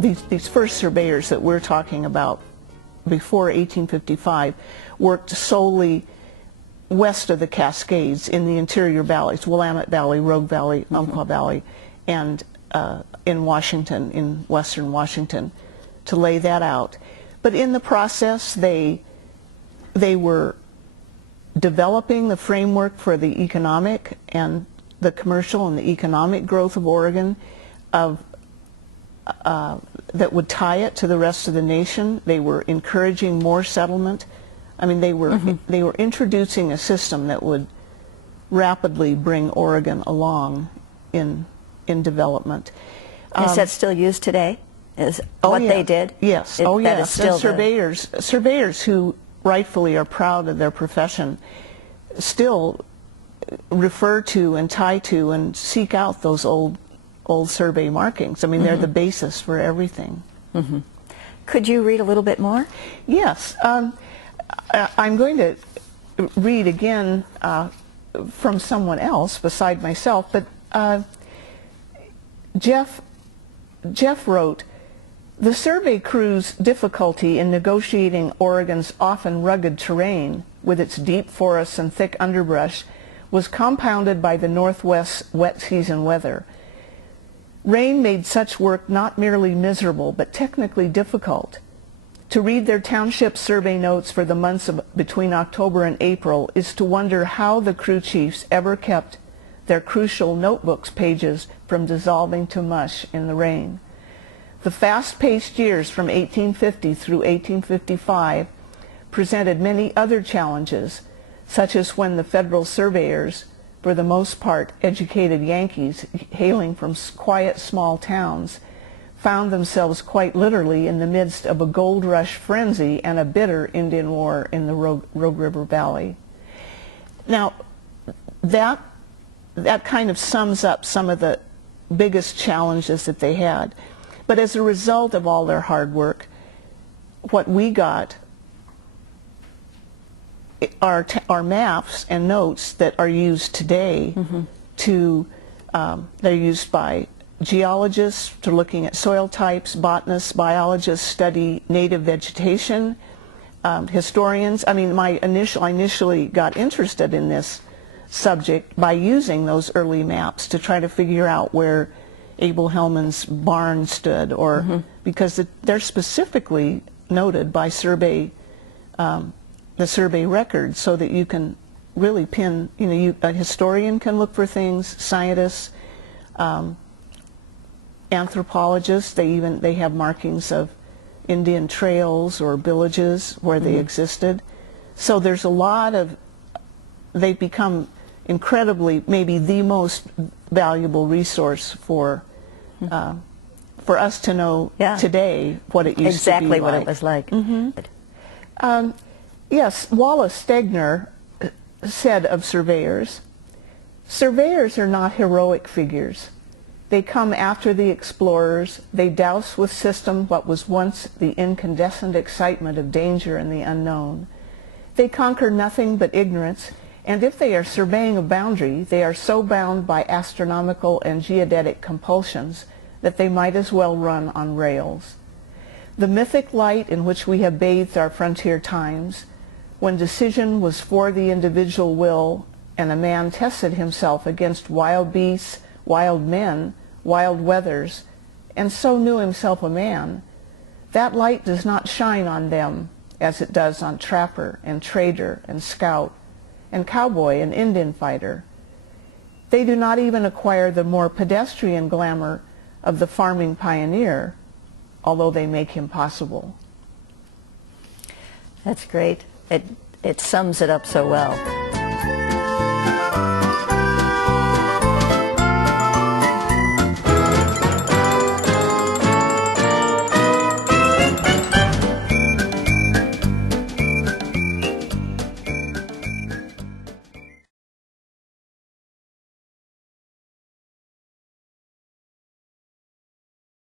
these first surveyors that we're talking about before 1855 worked solely west of the Cascades in the interior valleys, Willamette Valley, Rogue Valley, Umpqua Valley, and in Washington, in western Washington, to lay that out. But in the process, they were developing the framework for the economic and the commercial and the economic growth of Oregon, that would tie it to the rest of the nation. They were encouraging more settlement. I mean, they were introducing a system that would rapidly bring Oregon along in development. Is that still used today? Is what they did? Yes. That is still surveyors who rightfully are proud of their profession still refer to and tie to and seek out those old survey markings. I mean, they're the basis for everything. Could you read a little bit more? Yes. I'm going to read again from someone else beside myself, but Jeff wrote, "The survey crew's difficulty in negotiating Oregon's often rugged terrain with its deep forests and thick underbrush was compounded by the Northwest's wet season weather. Rain made such work not merely miserable, but technically difficult. To read their township survey notes for the months between October and April is to wonder how the crew chiefs ever kept their crucial notebooks pages from dissolving to mush in the rain. The fast-paced years from 1850 through 1855 presented many other challenges, such as when the federal surveyors, for the most part educated Yankees hailing from quiet small towns, found themselves quite literally in the midst of a gold rush frenzy and a bitter Indian war in the Rogue River Valley." Now, that kind of sums up some of the biggest challenges that they had. But as a result of all their hard work, what we got are maps and notes that are used today they're used by geologists to looking at soil types, botanists, biologists study native vegetation, historians. I mean, I initially got interested in this subject by using those early maps to try to figure out where Abel Hellman's barn stood, or because they're specifically noted by the survey records, so that you can really pin, a historian can look for things, scientists, anthropologists, they have markings of Indian trails or villages where they existed. So there's a lot of, they've become incredibly, maybe the most valuable resource for us to know today what it used to be like. Exactly what it was like. Yes, Wallace Stegner said of surveyors, "Surveyors are not heroic figures. They come after the explorers. They douse with system what was once the incandescent excitement of danger and the unknown. They conquer nothing but ignorance, and if they are surveying a boundary, they are so bound by astronomical and geodetic compulsions that they might as well run on rails. The mythic light in which we have bathed our frontier times, when decision was for the individual will and a man tested himself against wild beasts, wild men, wild weathers, and so knew himself a man, that light does not shine on them as it does on trapper and trader and scout and cowboy and Indian fighter. They do not even acquire the more pedestrian glamour of the farming pioneer, although they make him possible." That's great. It sums it up so well.